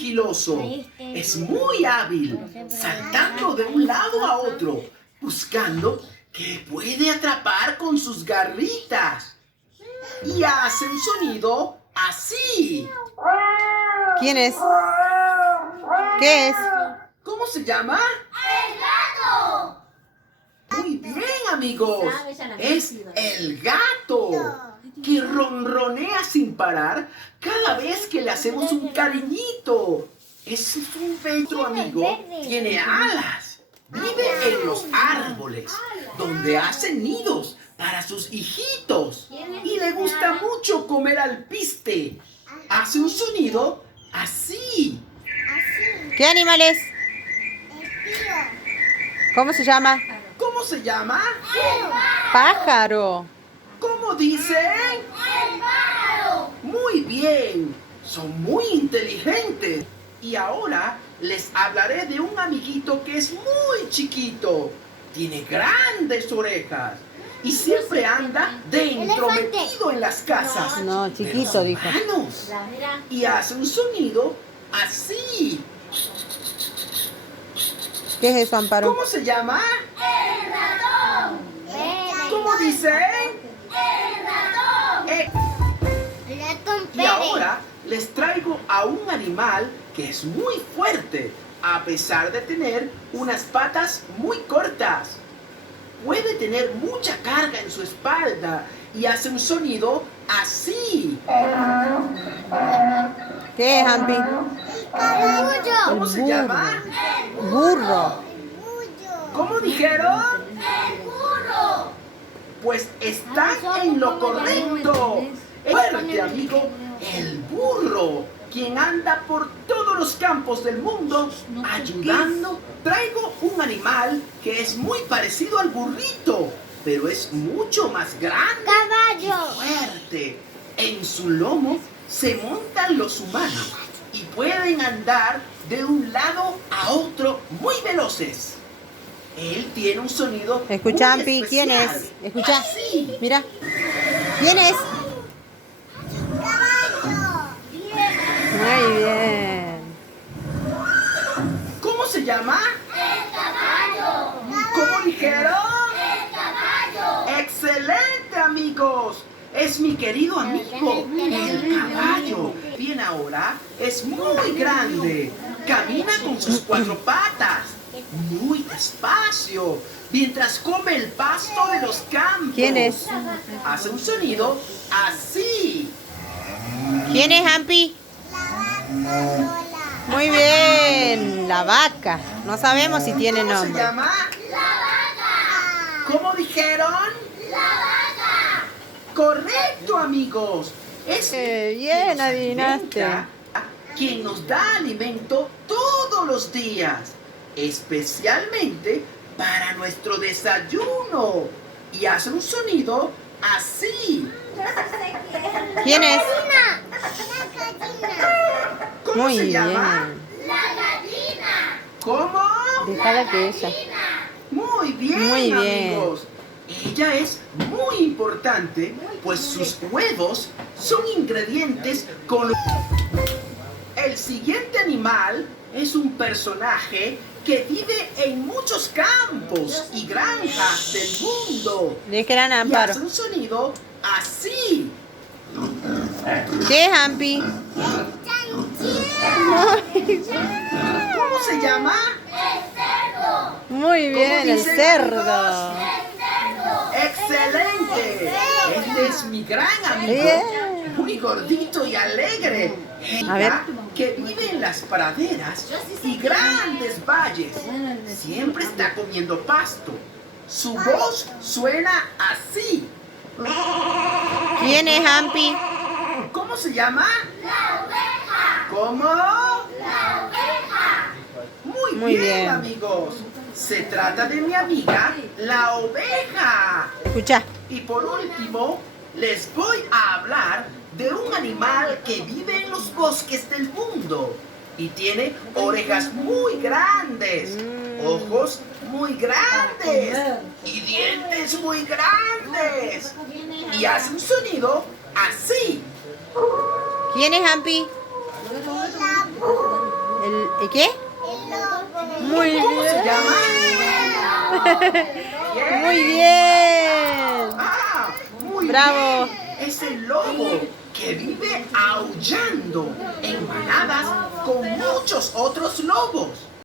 sigiloso. Es muy hábil, saltando de un lado a otro, buscando que puede atrapar con sus garritas. Y hace un sonido así. ¿Quién es? ¿Qué es? ¿Cómo se llama? ¡El gato! Muy bien, amigos. Es el gato, que ronronea sin parar cada vez que le hacemos un cariñito. Es un bello amigo. Tiene alas. Vive en los árboles, donde hacen nidos para sus hijitos. Y le gusta mucho comer alpiste. Hace un sonido así. ¿Qué animal es? ¿Cómo se llama? ¿Cómo se llama? Pájaro. ¿Cómo dicen? ¡El pájaro! Muy bien, son muy inteligentes. Y ahora les hablaré de un amiguito que es muy chiquito. Tiene grandes orejas y siempre anda dentro, metido en las casas. No, chiquito, dijo. Manos. Y hace un sonido así. ¿Qué es eso, Amparo? ¿Cómo se llama? ¡El ratón! ¿Cómo dicen? ¡El ratón! El ratón Pérez. Y ahora les traigo a un animal que es muy fuerte, a pesar de tener unas patas muy cortas. Puede tener mucha carga en su espalda y hace un sonido así. ¿Qué es, Ampi? ¿Cómo se llama? Burro. ¿Cómo dijeron? ¡El burro! Pues están en lo correcto. Fuerte, amigo, el burro, quien anda por todos los campos del mundo ayudando. Traigo un animal que es muy parecido al burrito, pero es mucho más grande y fuerte. En su lomo se montan los humanos y pueden andar de un lado a otro muy veloces. Él tiene un sonido Escucha, muy Ampi, ¿quién especial. es? Escucha, Así. mira. ¿Quién es? Muy bien. ¿Cómo se llama? ¡El caballo! ¿Cómo dijeron? ¡El caballo! ¡Excelente, amigos! Es mi querido amigo, el caballo. Bien, ahora es muy grande. Camina con sus 4 patas, muy despacio, mientras come el pasto de los campos. ¿Quién es? Hace un sonido así. ¿Quién es, Ampi? Muy bien, la vaca. No sabemos si tiene ¿Cómo se nombre. llama? ¡La vaca! ¿Cómo dijeron? ¡La vaca! Correcto, amigos. Es Bien, quien nos adivinaste. alimenta, quien nos da alimento todos los días, especialmente para nuestro desayuno. Y hace un sonido así. ¿Quién es? ¿Cómo Muy se bien. llama? ¡La gallina! ¿Cómo? Déjala que ella. Muy bien, Muy bien. amigos. Ella es muy importante, pues sus huevos son ingredientes con... El siguiente animal es un personaje que vive en muchos campos y granjas del mundo. Dejen a Y Amparo. hace un sonido así. ¿Qué es, Ampi? ¿Cómo se llama? ¡El cerdo! Muy bien, el dicen, cerdo. amigos? ¡El cerdo! ¡Excelente! Este es mi gran amigo, Bien. muy gordito y alegre. A ver. Ella, que vive en las praderas y grandes valles, siempre está comiendo pasto. Su voz suena así. ¿Quién es, Ampi? ¿Cómo se llama? ¡La oveja! ¿Cómo? ¡La oveja! Muy, Muy bien, bien. amigos. Se trata de mi amiga, la oveja. Escucha. Y por último, les voy a hablar de un animal que vive en los bosques del mundo y tiene orejas muy grandes, ojos muy grandes y dientes muy grandes. Y hace un sonido así. ¿Quién es, Ampi? ¡La burra! ¿Y qué? Muy ¿Cómo se bien. llama? Muy bien. Ah, muy Bravo. bien. Es el lobo que vive aullando en manadas con muchos otros lobos.